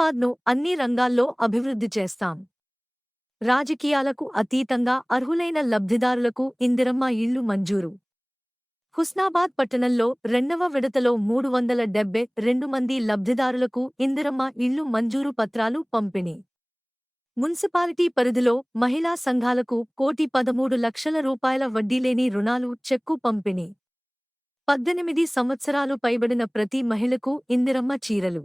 హుస్నాబాద్ను అన్ని రంగాల్లో అభివృద్ధి చేస్తాం. రాజకీయాలకు అతీతంగా అర్హులైన లబ్ధిదారులకు ఇందిరమ్మ ఇళ్లు మంజూరు. హుస్నాబాద్ పట్టణంలో రెండవ విడతలో 372 మంది లబ్ధిదారులకు ఇందిరమ్మ ఇళ్లు మంజూరు పత్రాలు పంపిణీ. మున్సిపాలిటీ పరిధిలో మహిళా సంఘాలకు 1,13,00,000 రూపాయల వడ్డీలేని రుణాలు చెక్కు పంపిణీ. 18 సంవత్సరాలు పైబడిన ప్రతి మహిళకు ఇందిరమ్మ చీరలు.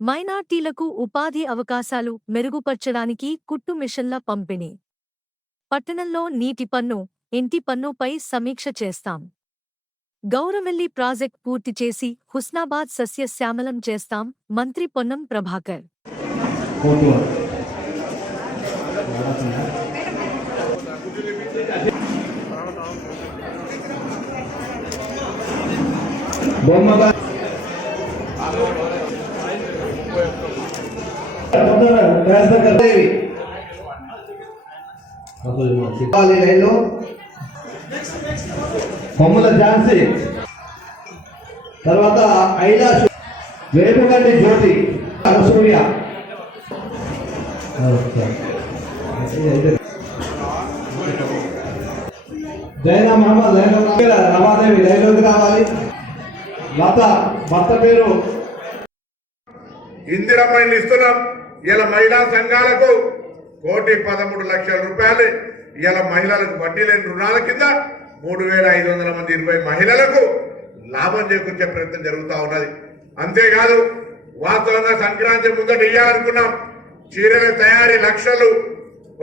మైనార్టీలకు ఉపాధి అవకాశాలు మెరుగుపర్చడానికి కుట్టు మిషన్ల పంపిణీ. పట్టణంలో నీటి పన్ను, ఇంటి పన్నుపై సమీక్ష చేస్తాం. గౌరవెల్లి ప్రాజెక్ట్ పూర్తి చేసి హుస్నాబాద్ సస్యశ్యామలం చేస్తాం. మంత్రి పొన్నం ప్రభాకర్. కొమ్ముల ఝాన్సీ, తర్వాత ఐలాష్, వేపుగండి జ్యోతి, సూర్య, జైనా మహమ్మద్, రమాదేవి లైన్లోకి రావాలి. లత భర్త పేరు ఇందిరమ్మ ఇల్లు ఇస్తున్నాం. ఇలా మహిళా సంఘాలకు 1,13,00,000 రూపాయలు ఇలా మహిళలకు వడ్డీ లేని రుణాల కింద 3,500 మంది 20 మహిళలకు లాభం చేకూర్చే ప్రయత్నం జరుగుతూ ఉన్నది. అంతేకాదు వాస్తవంగా సంక్రాంతి ముందట ఇయ్యాలనుకున్నాం. చీరల తయారీ లక్షలు,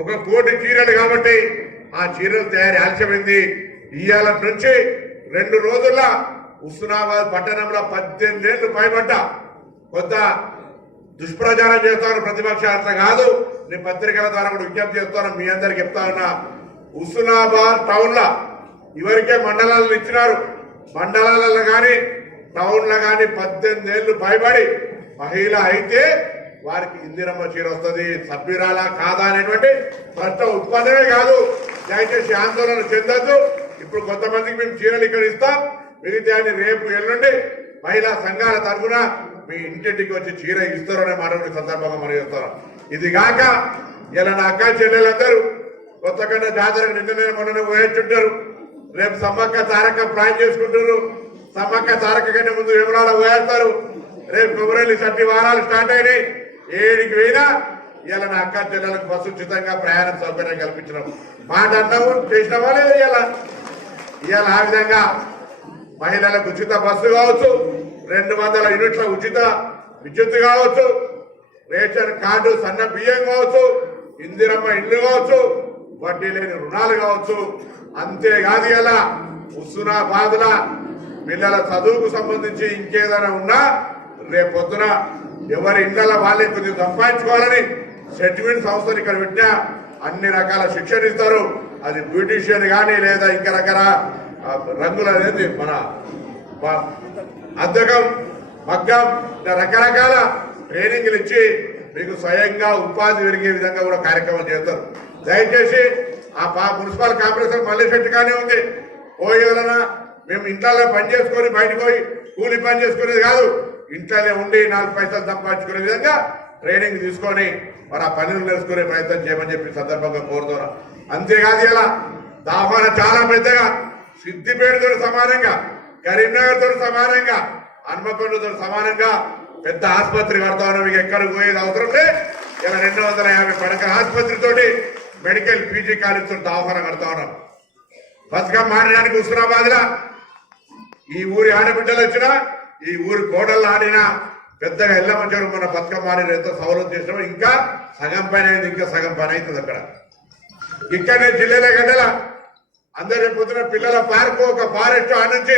1 కోటి చీరలు కాబట్టి ఆ చీరల తయారీ ఆలస్యమైంది. ఇయ్యాల నుంచి 2 రోజుల్లో హుస్నాబాద్ పట్టణంలో 18 ఏళ్లు పైబడ్డ కొత్త దుష్ప్రచారం చేస్తాను. ప్రతిపక్షాలు అట్లా కాదు, నేను పత్రికల ద్వారా కూడా విజ్ఞప్తి చేస్తాను, మీ అందరికి చెప్తా ఉన్నా. హుస్నాబాద్ టౌన్ లో ఇవరికే మండలాలను ఇచ్చినారు. మండలాలలో కానీ టౌన్లో కానీ 18 ఏళ్లు పైబడి మహిళ అయితే వారికి ఇందిరమ్మ చీర వస్తుంది. సభ్యురాలా కాదా అనేటువంటి ప్రశ్న ఉత్పన్నమే కాదు. దయచేసి ఆందోళన చెందొద్దు. ఇప్పుడు కొంతమందికి మేము చీరలు ఇక్కడ ఇస్తాం, మిగతా రేపు ఎల్లుండి మహిళా సంఘాల తరఫున మీ ఇంటింటికి వచ్చి చీర ఇస్తారనే మాట సందర్భంగా మనం చేస్తాం. ఇది కాక ఇలా నా అక్క చెల్లెలందరూ కొత్తగడ్డ జాతరకు నిన్ననే మొన్న పోయేట్టుంటారు. రేపు సమ్మక్క తారక ప్లాన్ చేసుకుంటారు. సమ్మక్క తారక కంటే ముందు విమలాల పోయేస్తారు. రేపు ఫిబ్రవరి 30 వారాలు స్టార్ట్ అయినాయి. 7కి పోయినా ఇలా నా అక్క చెల్లెలకు బస్సు ఉచితంగా ప్రయాణం సౌకర్యం కల్పించడం మాట అన్నాము, చేసినామా లేదా? ఇవాళ ఆ విధంగా మహిళలకు ఉచిత బస్సు కావచ్చు, 200 యూనిట్ల ఉచిత విద్యుత్ కావచ్చు, రేషన్ కార్డు సన్న బియ్యం కావచ్చు, ఇందిరమ్మ ఇల్లు కావచ్చు, వడ్డీ లేని రుణాలు కావచ్చు. అంతేకాదు ఇలా హుస్నాబాద్ల పిల్లల చదువుకు సంబంధించి ఇంకేదైనా ఉన్నా రేపొద్దున ఎవరి ఇళ్లలో వాళ్ళే కొద్దిగా సంపాదించుకోవాలని సెటిల్మెంట్ సంస్థలు ఇక్కడ పెట్టినా అన్ని రకాల శిక్షణ ఇస్తారు. అది బ్యూటీషియన్ కానీ లేదా ఇంకా రకరకాల రంగుల అనేది మన అద్దకం, మగ్గం, రకరకాల ట్రైనింగ్లు ఇచ్చి మీకు స్వయంగా ఉపాధి పెరిగే విధంగా కూడా కార్యక్రమాలు చేస్తారు. దయచేసి ఆ మున్సిపల్ కార్పొరేషన్ మల్లేశెట్టి కానీ ఉంది, పోయేదన్నా మేము ఇంట్లో పని చేసుకొని బయటకు పోయి కూలి పని చేసుకునేది కాదు, ఇంట్లోనే ఉండి 4 పైసలు సంపాదించుకునే విధంగా ట్రైనింగ్ తీసుకొని మరి ఆ పనులు నేర్చుకునే ప్రయత్నం చేయమని చెప్పి సందర్భంగా కోరుతున్నాం. అంతేకాదు ఇలా దాహన చాలా పెద్దగా సిద్దిపేటతో సమానంగా, కరీంనగర్తో సమానంగా, హన్మకొండతో సమానంగా పెద్ద ఆసుపత్రి కడతా ఉన్నాం. మీకు ఎక్కడికి పోయేది అవసరం లే. ఇలా 250 పడకల ఆసుపత్రితోటి మెడికల్ పీజీ కాలేజ్ దావఖాన కడతా ఉన్నాం. బతుకమ్మ ఆడడానికి హుస్నాబాద్లా ఈ ఊరి ఆడబిడ్డలు వచ్చినా, ఈ ఊరి కోడళ్ళు ఆడినా పెద్దగా ఎల్లమ్మ చెరువు మన బతుకమ్మ ఆడిన ఎంత సౌలభ్యం చేసినామో ఇంకా సగం పని అయింది, ఇంకా సగం పని అవుతుంది. అక్కడ ఇక్కడనే జిల్లాల గడ్డల అందరి పొద్దున పిల్లల పార్కు, ఒక ఫారెస్ట్ ఆ నుంచి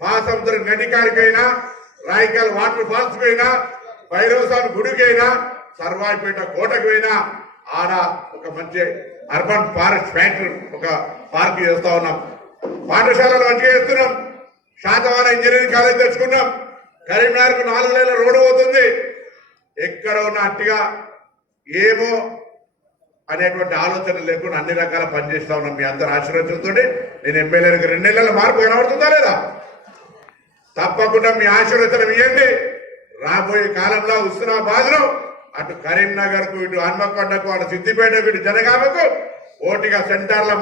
మహాసముద్రం గడ్డికాడికైనా, రాయికల్ వాటర్ ఫాల్స్ కైనా, భైరవస్వామి గుడికైనా, సర్వాయిపేట కోటకు అయినా ఆడ ఒక మంచి అర్బన్ ఫారెస్ట్ ఫ్యాక్టరీ ఒక పార్క్ చేస్తా ఉన్నాం. పాఠశాలలు మంచిగా చేస్తున్నాం. శాతవాన ఇంజనీరింగ్ కాలేజ్ తెచ్చుకున్నాం. కరీంనగర్కు 4 లేన్ల రోడ్డు పోతుంది. ఎక్కడ ఉన్న అట్టిగా ఏమో అనేటువంటి ఆలోచన లేకుండా అన్ని రకాల పనిచేస్తా ఉన్నాం. మీ అందరి ఆశీర్వచనతో నేను ఎమ్మెల్యేలకు 2 నెలల మార్పు కనబడుతుందా లేదా? తప్పకుండా మీ ఆశీర్వచనం ఇవ్వండి. రాబోయే కాలంలో హుస్నాబాద్ లో అటు కరీంనగర్ కు ఇటు హన్మకొండకు అటు సిద్దిపేటకు ఇటు జనగామకు ఓటిగా సెంటర్లో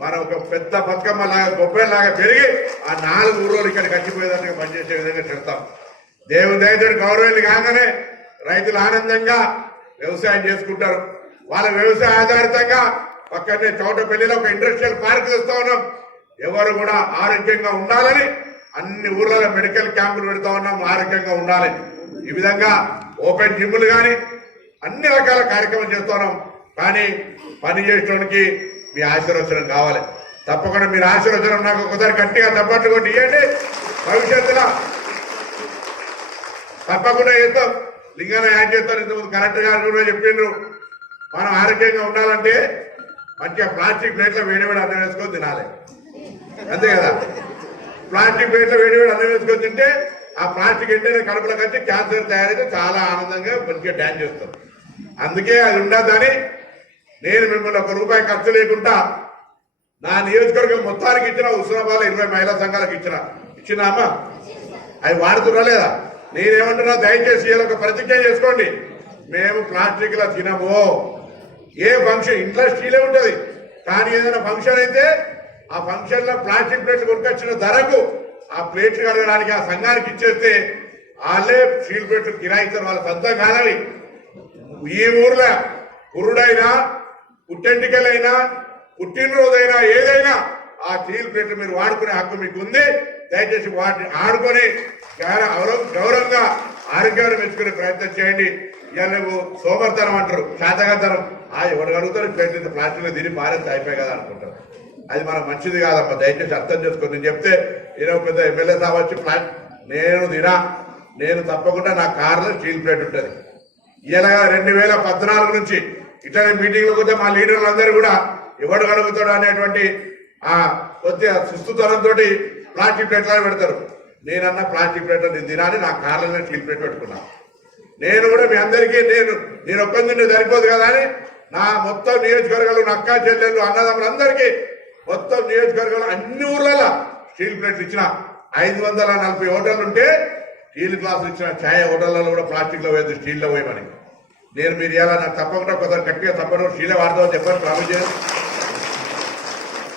మనం ఒక పెద్ద బతుకమ్మ లాగా గొప్పలాగా పెరిగి ఆ 4 ఊర్లు ఇక్కడికి వచ్చిపోయేదానికి పనిచేసే విధంగా చెప్తాం. దేవుని దయచేసి గౌరవాలు కాగానే రైతులు ఆనందంగా వ్యవసాయం చేసుకుంటారు. వాళ్ళ వ్యవసాయ ఆధారితంగా పక్కనే చౌటపల్లిలో ఒక ఇండస్ట్రియల్ పార్క్ తెస్తా ఉన్నాం. ఎవరు కూడా ఆరోగ్యంగా ఉండాలని అన్ని ఊర్లలో మెడికల్ క్యాంపులు పెడతా ఉన్నాం. ఆరోగ్యంగా ఉండాలి. ఈ విధంగా ఓపెన్ జిమ్లు కానీ అన్ని రకాల కార్యక్రమాలు చేస్తున్నాం. కానీ పని చేసేటానికి మీ ఆశీర్వచనం కావాలి. తప్పకుండా మీరు ఆశీర్వచనం నాకు ఒకసారి గట్టిగా తప్పట్లు కొట్టి ఇవ్వండి. భవిష్యత్తులో తప్పకుండా చేస్తాం. లింగన యాడ్ చేస్తాను. ఇంతకుముందు కలెక్టర్ గారు కూడా చెప్పిండ్రు, మనం ఆరోగ్యంగా ఉండాలంటే మంచిగా ప్లాస్టిక్ ప్లేట్లో వేడివేడి అన్నం వేసుకొని తినాలి. అంతే కదా, ప్లాస్టిక్ ప్లేట్లో వేడివేడి అన్నం వేసుకొని తింటే ఆ ప్లాస్టిక్ ఎంటనే కడుపులోకి వచ్చి క్యాన్సర్ తయారైతే చాలా ఆనందంగా మంచిగా డ్యాన్స్ చేస్తాం. అందుకే అది ఉండదని నేను మిమ్మల్ని ₹1 ఖర్చు లేకుండా నా నియోజకవర్గం మొత్తానికి ఇచ్చిన. హుస్నాబాద్ 20 మహిళా సంఘాలకు ఇచ్చినా అమ్మా, అవి వాడుతున్నా లేదా? నేనేమంటున్నా, దయచేసి ఒక ప్రతిజ్ఞ చేసుకోండి. మేము ప్లాస్టిక్ లో తినము. ఏ ఫంక్షన్ ఇంట్లో స్టీలే ఉంటుంది, కానీ ఏదైనా ఫంక్షన్ అయితే ఆ ఫంక్షన్ లో ప్లాస్టిక్ ప్లేట్లు కొనుకొచ్చిన ధరకు ఆ ప్లేట్లు కడగడానికి ఆ సంఘానికి ఇచ్చేస్తే వాళ్ళే స్టీల్ ప్లేట్లు కిరాయిస్తారు. వాళ్ళ సొంతం కాదవి. ఈ ఊర్లో పురుడైనా పుట్టెంటికలైనా పుట్టినరోజైనా ఏదైనా ఆ స్టీల్ ప్లేట్లు మీరు వాడుకునే హక్కు మీకు ఉంది. దయచేసి వాటిని ఆడుకొని గౌరవంగా ఆరోగ్యాన్ని మెచ్చుకునే ప్రయత్నం చేయండి. ఇవాళ నువ్వు సోమర్తనం అంటారు, శాతగతనం. ఎవరు అడుగుతారు ప్లేట్లు ప్లాస్టిక్ తిని పారేస్తే అయిపోయి కదా అనుకుంటారు. అది మనకు మంచిది కాదమ్మా. దయచేసి అర్థం చేసుకుని నేను చెప్తే ఈయన పెద్ద ఎమ్మెల్యే కావచ్చు నేను తప్పకుండా నా కార్లో స్టీల్ ప్లేట్ ఉంటుంది. ఇలా 2014 నుంచి ఇట్లనే మీటింగ్లో కూడా మా లీడర్లు అందరూ కూడా ఎవడు కలుగుతాడు అనేటువంటి ఆ కొద్దిగా సుస్తుతనంతో ప్లాస్టిక్ ప్లేట్లను పెడతారు. నేనన్నా ప్లాస్టిక్ ప్లేట్లు నేను తినాలి, నా కార్లోనే స్టీల్ ప్లేట్ పెట్టుకున్నా. నేను కూడా మీ అందరికీ నేను ఒక్కంది సరిపోదు కదా అని నా మొత్తం నియోజకవర్గాలు నా అక్క చెల్లెళ్ళు అన్నదమ్ములందరికీ మొత్తం నియోజకవర్గాలు అన్ని ఊర్లలో స్టీల్ ప్లేట్లు ఇచ్చిన. 540 హోటళ్లు ఉంటే స్టీల్ గ్లాసులు ఇచ్చిన. ఛాయ్ హోటళ్లలో కూడా ప్లాస్టిక్ లో వేయద్దు, స్టీల్లో వేయమని. మీరు ఇలా నాకు తప్పకుండా ఒకసారి గట్టిగా తప్పకుండా స్టీలే వాడదామని చెప్పాను. ప్రామిస్ చేయాలి.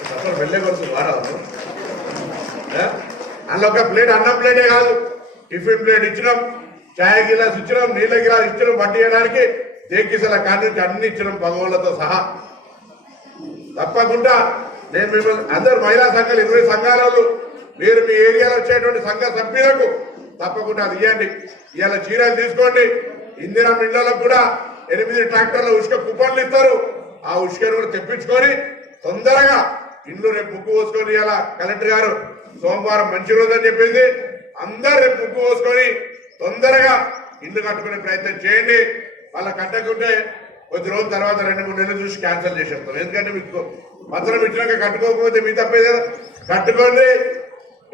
తప్పని వెళ్ళే కొడుతుంది వాడదాము. అందులో ఒక ప్లేట్ అన్నం ప్లేటే కాదు, టిఫిన్ ప్లేట్ ఇచ్చినాం, ఛాయ్ గిలాస్ ఇచ్చినాం, నీళ్ళ గిలాస్ ఇచ్చినాం, బట్టి చేయడానికి దేకిసల కాడి నుంచి అన్ని ఇచ్చినాం పగవాళ్ళతో సహా. తప్పకుండా నేను మిమ్మల్ని అందరు మహిళా సంఘాలు 20 సంఘాల వాళ్ళు మీరు మీ ఏరియాలో వచ్చేటువంటి సంఘ సభ్యులకు తప్పకుండా అది ఇవ్వండి. ఇవాళ చీరలు తీసుకోండి. ఇందిరా ఇళ్లకు కూడా 8 ట్రాక్టర్ల ఉష్క కుపన్లు ఇస్తారు. ఆ ఉష్కను కూడా తెప్పించుకొని తొందరగా ఇల్లు రేపు ముక్కు పోసుకొని, ఇలా కలెక్టర్ గారు సోమవారం మంచి రోజు అని చెప్పింది. అందరు రేపు ముక్కు పోసుకొని తొందరగా ఇల్లు కట్టుకునే ప్రయత్నం చేయండి. వాళ్ళ కట్టకుంటే కొద్ది రోజుల తర్వాత 2-3 నెలలు చూసి క్యాన్సిల్ చేసేస్తాం. ఎందుకంటే మీకు పత్రం ఇచ్చినాక కట్టుకోకపోతే మీ తప్పే కదా. కట్టుకోండి.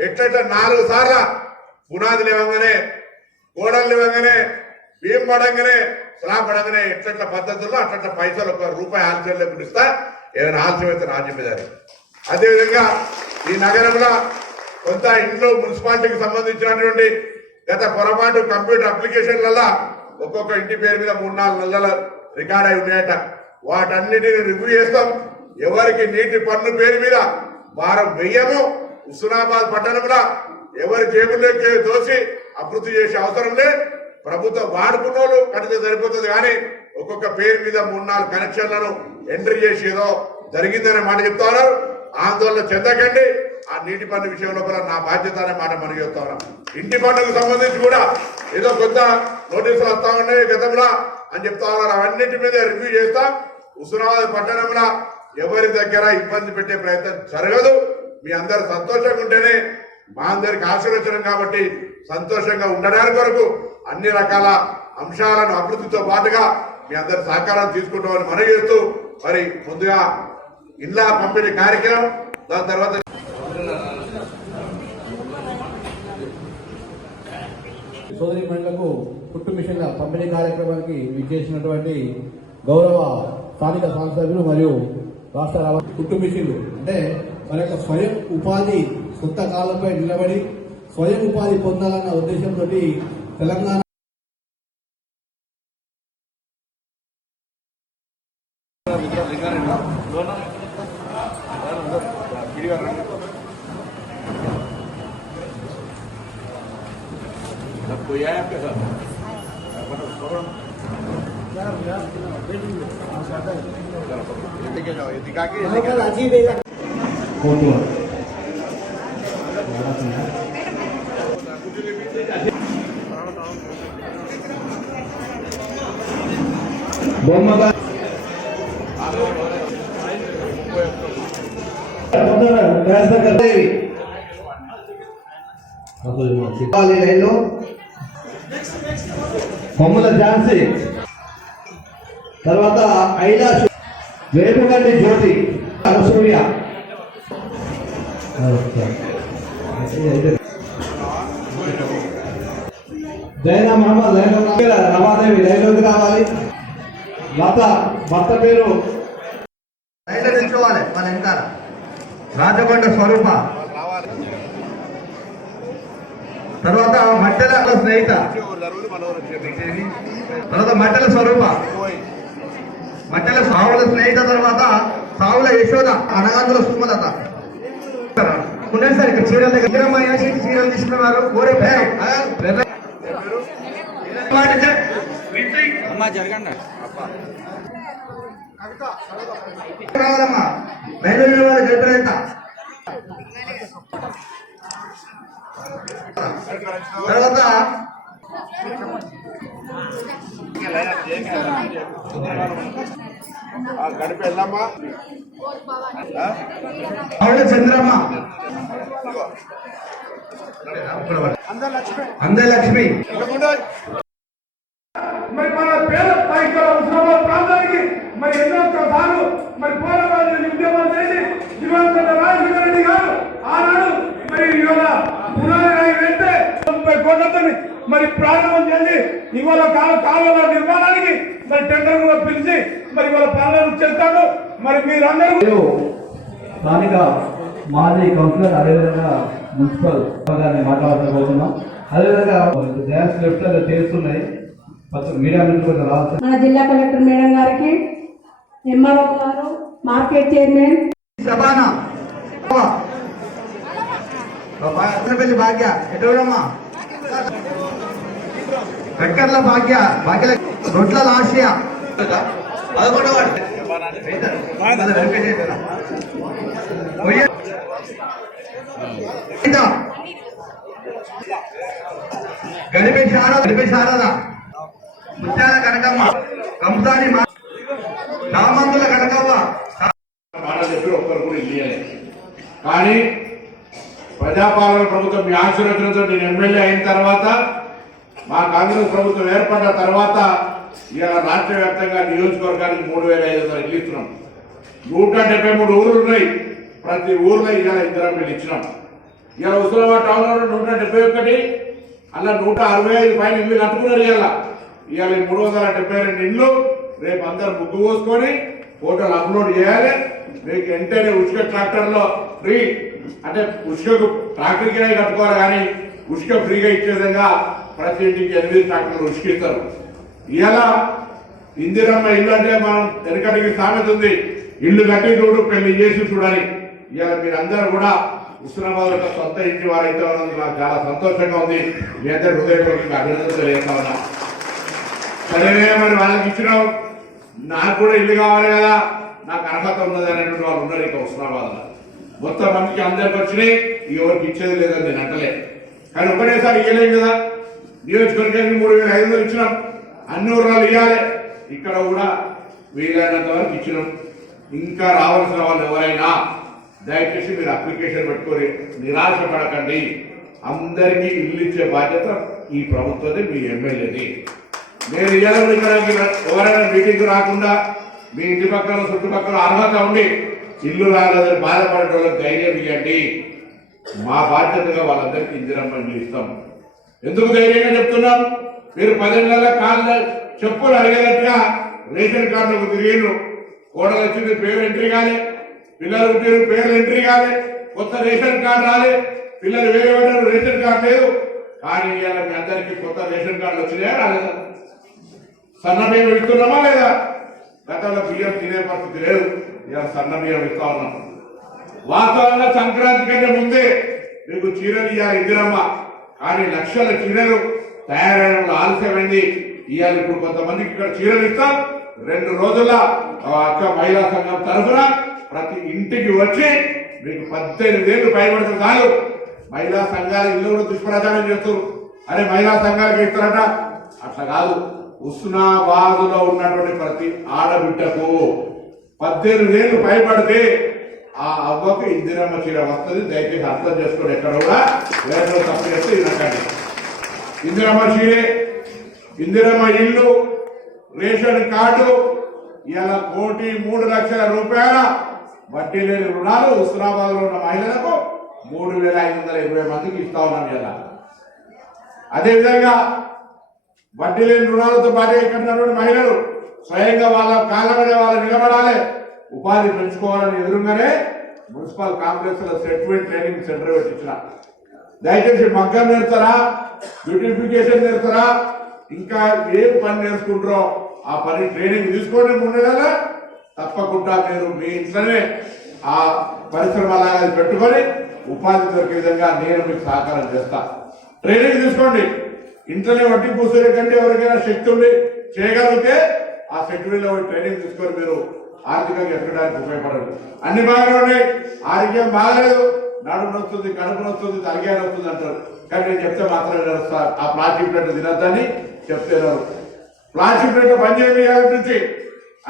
ఎట్లా 4 సార్లు పునాదులు ఇవ్వగానే, గోడలు ఇవ్వగానే, బియ్యం పడంగానే, స్లాబ్ పడంగానే ఎట్ల పద్ధతుల్లో అట్లా పైసలు ₹1 ఆలస్యం లేకుండా ఇస్తా. ఏమైనా ఆలస్యం అయితే నా జిమ్మేదారి. అదేవిధంగా ఈ నగరంలో కొంత ఇంట్లో మున్సిపాలిటీకి సంబంధించినటువంటి గత పొరపాటు కంప్యూటర్ అప్లికేషన్లలో ఒక్కొక్క ఇంటి పేరు మీద 3-4 నెలల రికార్డ్ అయి ఉన్నాయట. వాటన్నిటిని రివ్యూ చేస్తాం. ఎవరికి నీటి పన్ను పేరు మీద భారం వెయ్యము. హుస్నాబాద్ పట్టణంలో ఎవరి జేబుల్లోకి దోసి అభివృద్ధి చేసే అవసరం లేదు. ప్రభుత్వం వాడుకున్న వాళ్ళు కడితే సరిపోతుంది. కానీ ఒక్కొక్క పేరు మీద 3-4 కనెక్షన్లను ఎంట్రీ చేసి ఏదో జరిగిందనే మాట చెప్తా ఉన్నారు. ఆందోళన చెందకండి. ఆ నీటి పన్ను విషయంలో కూడా నా బాధ్యత అనే మాట మనం చెప్తా ఉన్నాం. ఇంటి పన్నుకు సంబంధించి కూడా ఏదో కొత్త నోటీసులు వస్తా ఉన్నాయి గతంలో అని చెప్తా ఉన్నారు. అవన్నిటి మీద రివ్యూ చేస్తాం. హుస్నాబాద్ పట్టణంలో ఎవరి దగ్గర ఇబ్బంది పెట్టే ప్రయత్నం జరగదు. మీ అందరు సంతోషంగా ఉంటేనే మా అందరికి ఆశీర్వచనం. కాబట్టి సంతోషంగా ఉండడానికి వరకు అన్ని రకాల అంశాలను అభివృద్ధితో పాటుగా మీ అందరి సహకారం తీసుకుంటామని మనవి చేస్తూ, మరి ముందుగా ఇండ్ల పంపిణీ కార్యక్రమం, దాని తర్వాత సోదరి మహిళలకు కుట్టు మిషన్ల పంపిణీ కార్యక్రమానికి విచ్చేసినటువంటి గౌరవ స్థానిక సంస్థలు మరియు రాష్ట్ర కుట్టు మిషన్లు అంటే మన యొక్క స్వయం ఉపాధి సొంత కాలంపై నిలబడి స్వయం ఉపాధి పొందాలన్న ఉద్దేశంతో తెలంగాణ కోర్టు బొమ్మగా లైన్లో కొమ్ముల ఝాన్సీ, తర్వాత ఐలాష్, వేపుగంటి జ్యోతి, అనసూయ, జైనా మహమ్మద్ లైన్లో, రమాదేవి లైన్లోకి రావాలి. లత భర్త పేరు లైన్లో నిల్చోవాలి వాళ్ళ వెనకాల. రాజకొండ స్వరూప, తర్వాత మట్టెల స్నేహిత, తర్వాత మట్టెల స్వరూప, మట్టెల సావుల స్నేహిత, తర్వాత సావుల యశోద, అనగాంధ్ర సుమలత. ఉన్నాయి సార్ ఇక్కడ చీరల దగ్గర చీరలు తీసుకున్నారు. కోరే రావాలమ్మా బయలుదేరి వారి గడిపేంత. తర్వాత గడిపెళ్ళమ్మా ఆవిడ చంద్రమ్మ, అందలక్ష్మి. మరి మన పేద ఉస్మానాబాద్ ప్రాంతానికి మరి ఎన్నో సార్లు మరి పోరాటాలు ఉద్యమాలు చేసి దివంగత రాజశేఖర రెడ్డి గారు ఆనాడు మరి ఇవాళ పునాది రాయి వేస్తే 30 కోట్లతో మరి ప్రారంభం చేసి ఇవాళ కాలువల నిర్మాణానికి మరి టెండర్ కూడా పిలిచి మరి ఇవాళ పనులను చేస్తాడు. మరి మీరందరూ స్థానిక మాజీ కౌన్సిలర్, అదేవిధంగా మున్సిపల్ గారిని మాట్లాడబోతున్నాం. అదేవిధంగా గ్యాస్ లెఫ్ట్ చేస్తున్నాయి మీడియా నుంచి కొంచెం రావాలి. మన జిల్లా కలెక్టర్ మేడం గారికి, ఎంఆర్ఓ గారు, మార్కెట్ చైర్మన్ శబానా, భాగ్య, ఎటువమ్మా వెక్కర్ల భాగ్య, భాగ్య రొట్ల లాషియా, గడిపే శారద, ముత్యాల కనకమ్మ, కంసాని రామంతుల కనకవ్వ. ఒక్కరు కూడా ఇయ్యలే. కానీ ప్రజాపాలన ప్రభుత్వం మీ ఆశీర్వచనంతో నేను ఎమ్మెల్యే అయిన తర్వాత, మా కాంగ్రెస్ ప్రభుత్వం ఏర్పడ్డ తర్వాత ఇలా రాష్ట్ర వ్యాప్తంగా నియోజకవర్గానికి 3,500 ఇల్లు ఇస్తున్నాం. 173 ఊర్లు ఉన్నాయి. ప్రతి ఊర్లో ఇవాళ ఇందిరమ్మ ఇల్లు ఇచ్చినాం. ఇలా హుస్నాబాద్ టౌన్ లో 171, అలా 165 పైన ఇల్లు కట్టుకున్నారు. ఇవాళ 372 ఇల్లు. రేపు అందరు ముగ్గు పోసుకొని ఫోటోలు అప్లోడ్ చేయాలి. మీకు వెంటనే ఉష్క ట్రాక్టర్లో ఫ్రీ, అంటే ఉష్కకు ట్రాక్టర్ కిరాయి కట్టుకోవాలి, కానీ ఉష్క ఫ్రీగా ఇచ్చే విధంగా ప్రతి ఇంటికి 8 ట్రాక్టర్లు ఉష్కిస్తారు. ఇలా ఇందిరమ్మ ఇల్లు అంటే మనం వెనకటికి సామెత ఉంది, ఇల్లు కట్టి చూడు పెళ్లి చేసి చూడాలి. ఇలా మీరందరూ కూడా హుస్నాబాద్ యొక్క సొంత ఇంటి వారైతే ఉన్నందుకు నాకు చాలా సంతోషంగా ఉంది. మీ అందరూ హృదయపూర్వక అభినందనలు తెలియజేస్తా ఉన్నా. సరే మరి వాళ్ళకి ఇచ్చినావు, నాకు కూడా ఇల్లు కావాలి కదా, నాకు అర్హత ఉన్నది అనేటువంటి వాళ్ళు ఉన్నారు ఇక హుస్నాబాద్ లో. మొత్తం మందికి అందరికి వచ్చినాయి, ఎవరికి ఇచ్చేది లేదని నేను అంటలే. కానీ ఒకటేసారి ఇవ్వలేం కదా. నియోజకవర్గానికి 3,500 ఇచ్చినాం, అన్ని ఊర్లు ఇవ్వాలి. ఇక్కడ కూడా వీలైనంత వరకు ఇచ్చినాం. ఇంకా రావాల్సిన వాళ్ళు ఎవరైనా దయచేసి మీరు అప్లికేషన్ పెట్టుకొని నిరాశ పడకండి. అందరికీ ఇల్లు ఇచ్చే బాధ్యత ఈ ప్రభుత్వది, మీ ఎమ్మెల్యేది. నేను ఇవ్వాలి. ఇక్కడ ఎవరైనా మీటింగ్ రాకుండా మీ ఇంటి పక్కన చుట్టుపక్కల అర్హత ఉండి ఇల్లు రాలేదని బాధపడే వాళ్ళకి ధైర్యం ఇవ్వండి. మా బాధ్యతగా వాళ్ళందరికీ ఇందిరమ్మ ఇల్లు ఇస్తాం. ఎందుకు ధైర్యంగా చెప్తున్నాం? మీరు 10 ఏళ్ల కాళ్ళ చెప్పులు అడిగేటట్టుగా రేషన్ కార్డులకు తిరిగిను. కోడలు వచ్చింది, పేరు ఎంట్రీ కాలే. పిల్లలు పుట్టిన పేర్లు ఎంట్రీ కాలే. కొత్త రేషన్ కార్డు రాలే. పిల్లలు వేరే రేషన్ కార్డు లేదు. కానీ ఇవాళ మీ అందరికీ కొత్త రేషన్ కార్డులు వచ్చినాయా రాలేదా? సన్న బియ్యం ఇస్తున్నామా లేదా? గతంలో బియ్యం తినే పరిస్థితి లేదు, ఇవాళ సన్న బియ్యం ఇస్తా ఉన్నాం. వాస్తవంగా సంక్రాంతి కంటే ముందే మీకు చీరలు ఇవ్వాలి ఇందిరమ్మ, కానీ లక్షల చీరలు తయారయ్యడంలో ఆలస్యమైంది. ఇవాళ ఇప్పుడు కొంతమందికి ఇక్కడ చీరలు ఇస్తాం. 2 రోజుల్లో అక్క మహిళా సంఘం తరఫున ప్రతి ఇంటికి వచ్చి మీకు 18 ఏళ్ళు పైబడితే చాలు. మహిళా సంఘాలు ఇల్లు కూడా దుష్ప్రచారం చేస్తారు, అరే మహిళా సంఘాలకు ఇస్తారట. అట్లా కాదు, హుస్నాబాదులో ఉన్నటువంటి ప్రతి ఆడబిడ్డకు 18 ఏళ్ళు పైబడితే ఆ అవ్వకు ఇందిరమ్మ చీర వస్తుంది. దయచేసి అర్థం చేసుకోండి, ఎక్కడ కూడా వేరే తప్పు చేస్తే వినకండి. ఇందిరమ్మ చీరే, ఇందిరమ్మ ఇల్లు, రేషన్ కార్డు, ఇలా 1,03,00,000 రూపాయల వడ్డీ లేని రుణాలు హుస్నాబాద్ లో ఉన్న మహిళలకు 3,520 మందికి ఇస్తా ఉన్నాం. ఇలా అదేవిధంగా వడ్డీ లేని రుణాలతో పాటు ఇక్కడ ఉన్నటువంటి మహిళలు స్వయంగా వాళ్ళ కాళ్ళ మీద వాళ్ళు నిలబడాలి, ఉపాధి పెంచుకోవాలని ఎదురుగానే మున్సిపల్ కాంప్లెక్స్ లో సెటిల్మెంట్ ట్రైనింగ్ సెంటర్ పెట్టించిన. దయచేసి మగ్గం నేర్తారా, బ్యూటిఫికేషన్ నేర్తారా, ఇంకా ఏం పని నేర్చుకుంటారో ఆ పని ట్రైనింగ్ తీసుకోండి. 3 నెలల తప్పకుండా మీరు మీ ఇంట్లోనే ఆ పరిశ్రమలాగా పెట్టుకొని ఉపాధి దొరికే విధంగా నేను మీకు సహకారం చేస్తా. ట్రైనింగ్ తీసుకోండి. ఇంట్లోనే వడ్డీ కూర్చోలే కంటే ఎవరికైనా శక్తి ఉండి చేయగలిగితే ఆ సెక్యూరిటీలో ట్రైనింగ్ తీసుకొని మీరు ఆర్థికంగా ఎదగడానికి ఉపయోగపడండి. అన్ని బాగానే ఉన్నాయి, ఆరోగ్యం బాగాలేదు, నడుము వస్తుంది, కడుపు వస్తుంది, తలగాయ వస్తుంది అంటారు. కానీ నేను చెప్తే మాత్రం నడుస్తారు. ఆ ప్లాస్టిక్ ప్లేట్ తినద్దని చెప్తున్నారు. ప్లాస్టిక్ ప్లేట్ బంద్ చేయాలి నుంచి.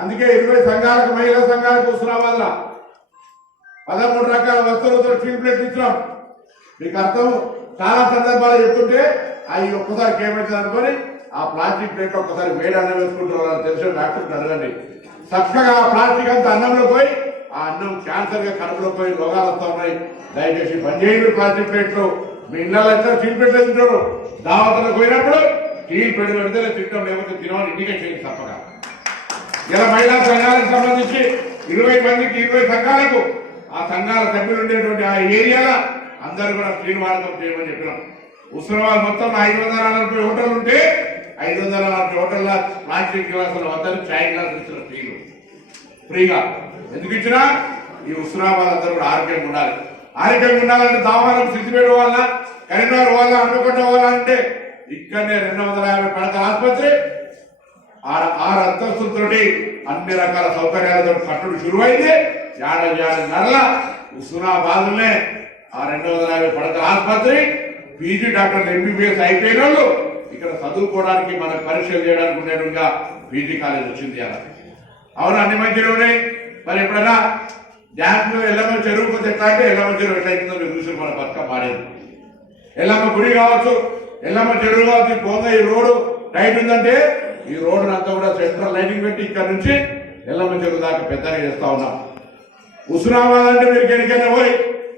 అందుకే 20 సంఘాలకు, మహిళా సంఘాలకు హుస్నాబాద్ 13 రకాల వస్తువులతో స్టీల్ ప్లేట్ ఇచ్చినాం. మీకు అర్థం చాలా సందర్భాలు చెప్తుంటే అవి ఒక్కసారి ఏమవుతుంది అనుకొని ఆ ప్లాస్టిక్ ప్లేట్ ఒక్కసారి వేడి అన్నం వేసుకుంటారు. వాళ్ళని తెలిసిన డాక్టర్కి అడగండి. చక్కగా ఆ ప్లాస్టిక్ అంతా అన్నంలో పోయి ఆ అన్నం క్యాన్సర్ గా కడుపులో పోయి రోగాలు వస్తూ ఉన్నాయి. దయచేసి బంద్ చేయండి ప్లాస్టిక్ ప్లేట్లు. మీ ఇళ్ళలో స్టీల్ ప్లేట్లు తింటారు, దావతలకు పోయినప్పుడు స్టీల్ ప్లేట్ పెడితే తింటాం, లేకపోతే తినమని ఇండికేట్ చేయండి తప్పగా. ఇలా మహిళా సంఘాలకు సంబంధించి 20 మందికి 20 సంఘాలకు ఆ సంఘాల సభ్యులు ఉండేటువంటి ఆ ఏరియాలో అందరూ కూడా స్టీల్ వాడకం చేయమని చెప్పినాం. హుస్నాబాద్ మొత్తం 540 హోటల్ ఉంటే 540 హోటల్ ప్లాస్టిక్ గ్లాసుల వద్ద చాయ్ గ్లాసులు ఇచ్చిన స్టీల్ ఫ్రీగా. ఎందుకు ఇచ్చినా ఈ హుస్నాబాద్ అందరూ కూడా ఆరోగ్యంగా ఉండాలి. ఆరోగ్యంగా ఉండాలంటే దావారం సిద్దిపేట వాళ్ళ, కరీంనగర్ వాళ్ళ, హన్మకొండ వాళ్ళ అంటే ఇక్కడనే 250 పడకల ఆసుపత్రి, 6 అంతస్తులతోటి అన్ని రకాల సౌకర్యాలతో కట్టడం శురువైంది. ఏడాది నెలల హుస్నాబాద్నే ఆ 250 పడకల ఆసుపత్రి, పీజీ డాక్టర్లు ఎంబీబీఎస్ అయిపోయిన వాళ్ళు ఇక్కడ చదువుకోవడానికి, మనకు పరీక్షలు చేయడానికి ఉండేట్టుగా పీజీ కాలేజ్ వచ్చింది. అలా అవును, అన్ని మంచిగా ఉన్నాయి. మరి ఎప్పుడైనా డ్యామ్లో ఎల్లమ్మ చెరువు పోతే ఎట్లా అంటే ఎల్లమ్మ చెరువు ఎట్లయితుందో మీరు చూసి మన బతుకమ్మ మారేది. ఎల్లమ్మ గుడి కావచ్చు, ఎల్లమ్మ చెరువు కావచ్చు, పోగా ఈ రోడ్డు టైట్ ఉందంటే ఈ రోడ్డు అంతా కూడా సెంట్రల్ లైటింగ్ పెట్టి ఇక్కడ నుంచి ఎల్లమ్మ చెరువు దాకా పెద్దగా చేస్తా ఉన్నాం. హుస్నాబాద్ అంటే మీరు ఎక్కడికైనా పోయి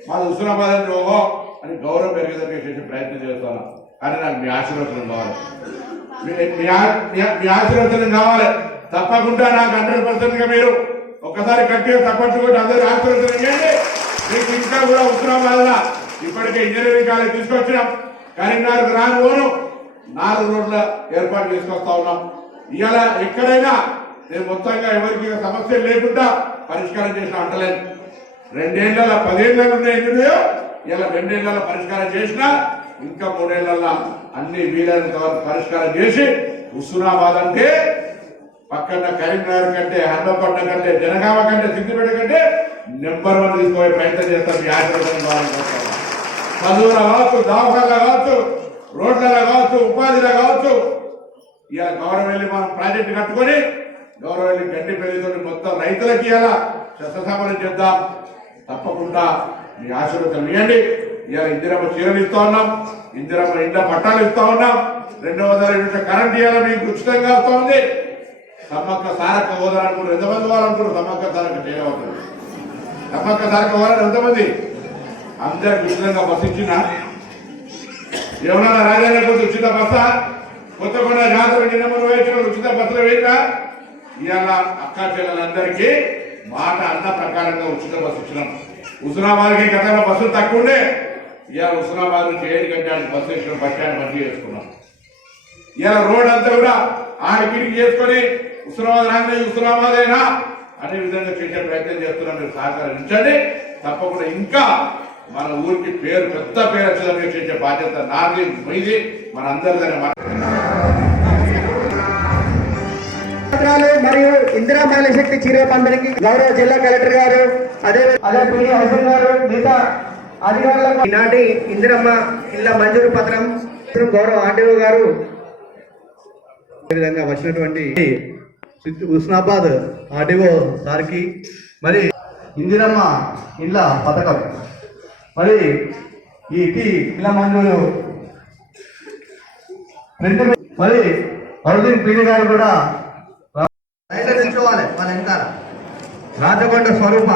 మాది హుస్నాబాద్ అంటే ఓహో అని గౌరవం పెరిగేదానికి చేసే ప్రయత్నం చేస్తున్నాం. కానీ నాకు మీ ఆశీర్వచనం కావాలి, మీ ఆశీర్వచనం కావాలి. తప్పకుండా నాకు 100% గా మీరు ఒక్కసారి గట్టిగా తప్పట్టుకుంటే అందరూ ఆశీర్వచనం చేయండి. మీకు ఇంకా కూడా హుస్నాబాద్ ఇప్పటికే ఇంజనీరింగ్ కాలేజ్ తీసుకొచ్చినాం. కరీంనగర్ రాను 4 రోడ్ల ఏర్పాటు చేసుకొస్తా ఉన్నాం. ఇవాళ ఎక్కడైనా నేను మొత్తంగా ఎవరికి సమస్య లేకుండా పరిష్కారం చేసిన అంటలేదు. 2 ఏళ్ల 10 ఏళ్ళ ఉన్నాయో ఇలా 2 ఏళ్ల పరిష్కారం చేసినా ఇంకా 3 ఏళ్ల అన్ని వీలైనంత వరకు పరిష్కారం చేసి హుస్నాబాద్ అంటే పక్కన కరీంనగర్ కంటే, హన్మకొండ కంటే, జనగామ కంటే, సిద్దిపేట కంటే నెంబర్ 1 తీసుకోవే ప్రయత్నం చేస్తాం. మీ ఆశీర్వాదం చదువులో కావచ్చు, దవాఖానలో కావచ్చు, రోడ్లలో కావచ్చు, ఉపాధిలో కావచ్చు. ఇలా గౌరవెల్లి మనం ప్రాజెక్టు కట్టుకొని గౌరవెల్లి గడ్డి పెళ్లితో మొత్తం రైతులకి ఇలా శస్త్రసమరం చేద్దాం. తప్పకుండా మీ ఆశీర్వాదం ఇవ్వండి. ఇలా ఇందిరమ్మ చీరలు ఇస్తా ఉన్నాం, ఇందిరమ్మ ఇంట్లో పట్టాలు ఇస్తా ఉన్నాం, 200 యూనిట్ల కరెంట్ ఇవ్వాలి మీకు ఉచితంగా వస్తూ ఉంది. సమ్మక్క సారక్క హోదాలనుకుంటారు, ఎంతమంది వాళ్ళనుకుంటారు సమ్మక్క సారక్క చేయవచ్చు. సమ్మక్క సారక్క హోదాలు ఎంతమంది? అందరికి ఉచితంగా బస్సు ఇచ్చిన ఎవరన్నా రాజానే కొద్ది ఉచిత బస్స, కొత్తకొండ జాతర నిన్న వేసిన ఉచిత బస్సులు వేయక ఇవాళ అక్క చెల్లెలందరికీ మాట అన్న ప్రకారంగా ఉచిత బస్సు ఇచ్చినాం. హుస్నాబాద్కి గతంలో బస్సులు తక్కువ ఉండే, ఇవాళ హుస్నాబాద్ నుంచి ఏడు గంటలకు బస్ స్టేషన్ బస్ స్టాండ్ మంచిగా చేసుకున్నాం. ఇలా రోడ్ అంతా కూడా ఆడికిడికి చేసుకొని హుస్నాబాద్ రాగానే హుస్నాబాదేనా అనే విధంగా చేసే ప్రయత్నం చేస్తున్నాం. మీరు సహకరించండి. తప్పకుండా ఇంకా మన ఊరికి పేరు పెద్ద పేరు వచ్చేదాన్ని చేసే బాధ్యత నాది మీది మన అందరిదని. మరియు ఇందిరా మహిళ శక్తి చీర పంపిణీకి గౌరవ జిల్లా కలెక్టర్ గారు అదే పిడి హసన్ గారు మిగతా అధికారులకు ఈనాటి ఇందిరమ్మ ఇళ్ల మంజూరు పత్రం గౌరవ ఆర్డీఓ గారు విధంగా వచ్చినటువంటి హుస్నాబాద్ ఆర్డీఓ సార్కి మరి ఇందిరమ్మ ఇళ్ల పథకం మరి ఈ ఇళ్ల మంజూరు మరి అర్జున్ పీడి గారు కూడా తెచ్చుకోవాలి వాళ్ళ వెనకాల రాజకొండ స్వరూప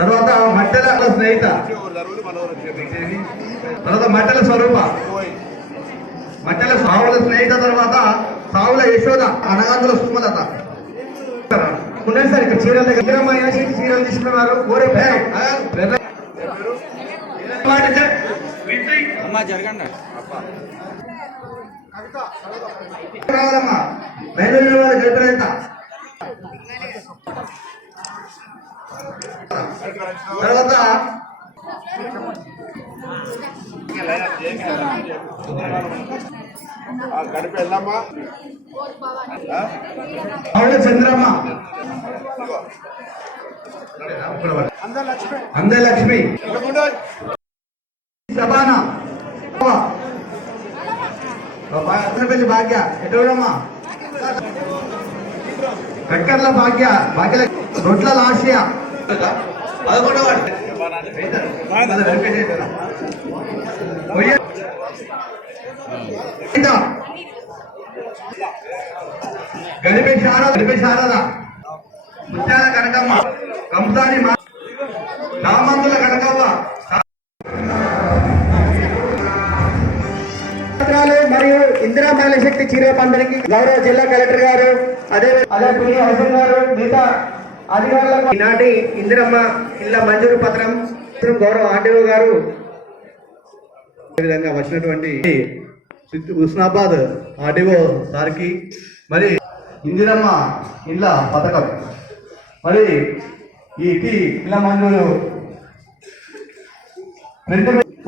తర్వాత మట్టెల స్నేహిత తర్వాత మట్టెల స్వరూప మట్టెల సావుల స్నేహిత తర్వాత సావుల యశోద అనగాంతుల సుమలత ఉన్నాయి సార్ ఇక్కడ చీరల దగ్గర చీరలు తీసుకున్నారు కోరే కావాలమ్మా బయలుదేరి వాళ్ళ గడిపినంత తర్వాత గడిపెళ్ళమ్మా చంద్రమ్మ అందలక్ష్మి సబానా పెళ్లి భాగ్య ఎటువమ్మా కక్కర్ల భాగ్య భాగ్య రొట్ల లాస్య గడిపే శారద ముత్యాల కనకమ్మ కంసాని రామంతుల కనకవ్వ మరియు ఇందిరా మహిళ శక్తి చీర పంపిణీకి గౌరవ జిల్లా కలెక్టర్ గారు అదే పిడి హసన్ గారు మిగతా అధికారులకు ఈనాటి ఇందిరమ్మ ఇళ్ల మంజూరు పత్రం గౌరవ ఆర్డీఓ గారు విధంగా వచ్చినటువంటి హుస్నాబాద్ ఆర్డీఓ సార్కి మరి ఇందిరమ్మ ఇళ్ల పథకం మరి ఈ ఇళ్ల మంజూరు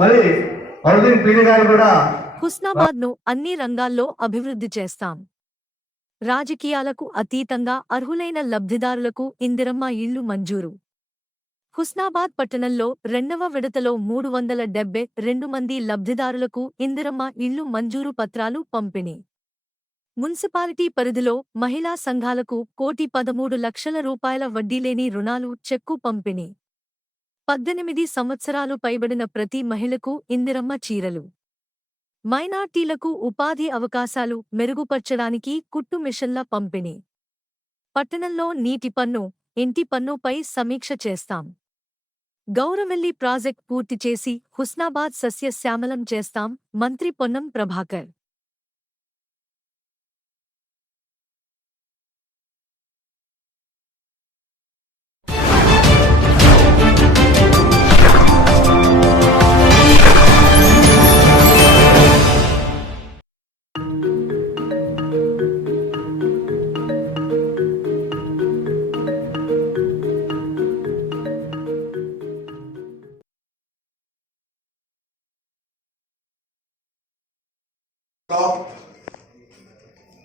మరి అర్జున్ పీడి గారు కూడా హుస్నాబాద్ను అన్ని రంగాల్లో అభివృద్ధి చేస్తాం. రాజకీయాలకు అతీతంగా అర్హులైన లబ్ధిదారులకు ఇందిరమ్మ ఇళ్లు మంజూరు. హుస్నాబాద్ పట్టణంలో 2వ విడతలో 372 మంది లబ్ధిదారులకు ఇందిరమ్మ ఇళ్లు మంజూరు పత్రాలు పంపిణీ. మున్సిపాలిటీ పరిధిలో మహిళా సంఘాలకు 1,13,00,000 రూపాయల వడ్డీలేని రుణాలు చెక్కు పంపిణీ. 18 సంవత్సరాలు పైబడిన ప్రతి మహిళకు ఇందిరమ్మ చీరలు. మైనార్టీలకు ఉపాధి అవకాశాలు మెరుగుపర్చడానికి కుట్టు మిషన్ల పంపిణీ. పట్టణంలో నీటి పన్ను, ఇంటి పన్నుపై సమీక్ష చేస్తాం. గౌరవెల్లి ప్రాజెక్ట్ పూర్తి చేసి హుస్నాబాద్ సస్యశ్యామలం చేస్తాం. మంత్రి పొన్నం ప్రభాకర్.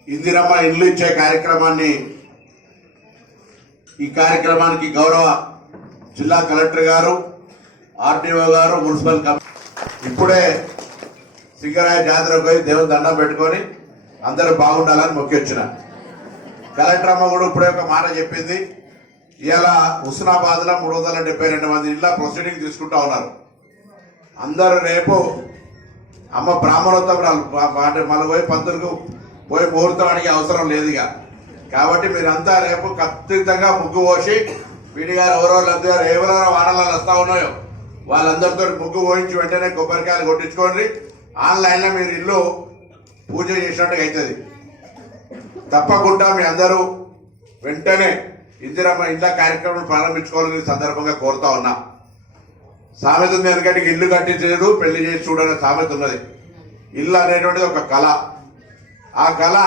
ఇందిరమ్మ ఇండ్లు ఇచ్చే కార్యక్రమాన్ని ఈ కార్యక్రమానికి గౌరవ జిల్లా కలెక్టర్ గారు, ఆర్డీఓ గారు, మున్సిపల్ ఇప్పుడే సింగరాయ జాతరకు పోయి దేవుని దండం పెట్టుకొని అందరూ బాగుండాలని మొక్కొచ్చిన. కలెక్టర్ అమ్మ కూడా ఇప్పుడే ఒక మాట చెప్పింది. ఇలా హుస్నాబాద్ లో 372 మంది ఇళ్ళ ప్రొసీడింగ్ తీసుకుంటా ఉన్నారు. అందరూ రేపు అమ్మ బ్రాహ్మణోత్సవం మళ్ళీ పోయి పంతులకు పోయి ముహూర్తం అడిగే అవసరం లేదు ఇక. కాబట్టి మీరంతా రేపు ఖచ్చితంగా ముగ్గు పోసి పీడి గారు ఎవరో లబ్ధిగారు ఎవరెవరో వాడలలో వస్తా ఉన్నాయో వాళ్ళందరితో ముగ్గు పోయించి వెంటనే కొబ్బరికాయలు కొట్టించుకోండి. ఆన్లైన్లో మీరు ఇల్లు పూజ చేసినట్టుగా అవుతుంది. తప్పకుండా మీ అందరూ వెంటనే ఇందిరమ్మ ఇంట్లో కార్యక్రమం ప్రారంభించుకోవాలని సందర్భంగా కోరుతా ఉన్నా. సామెత ఉంది, ఎందుకంటే ఇల్లు కట్టించలేదు పెళ్లి చేసి చూడనే సామెత ఉన్నది. ఇల్లు అనేటువంటిది ఒక కళ. ఆ కళ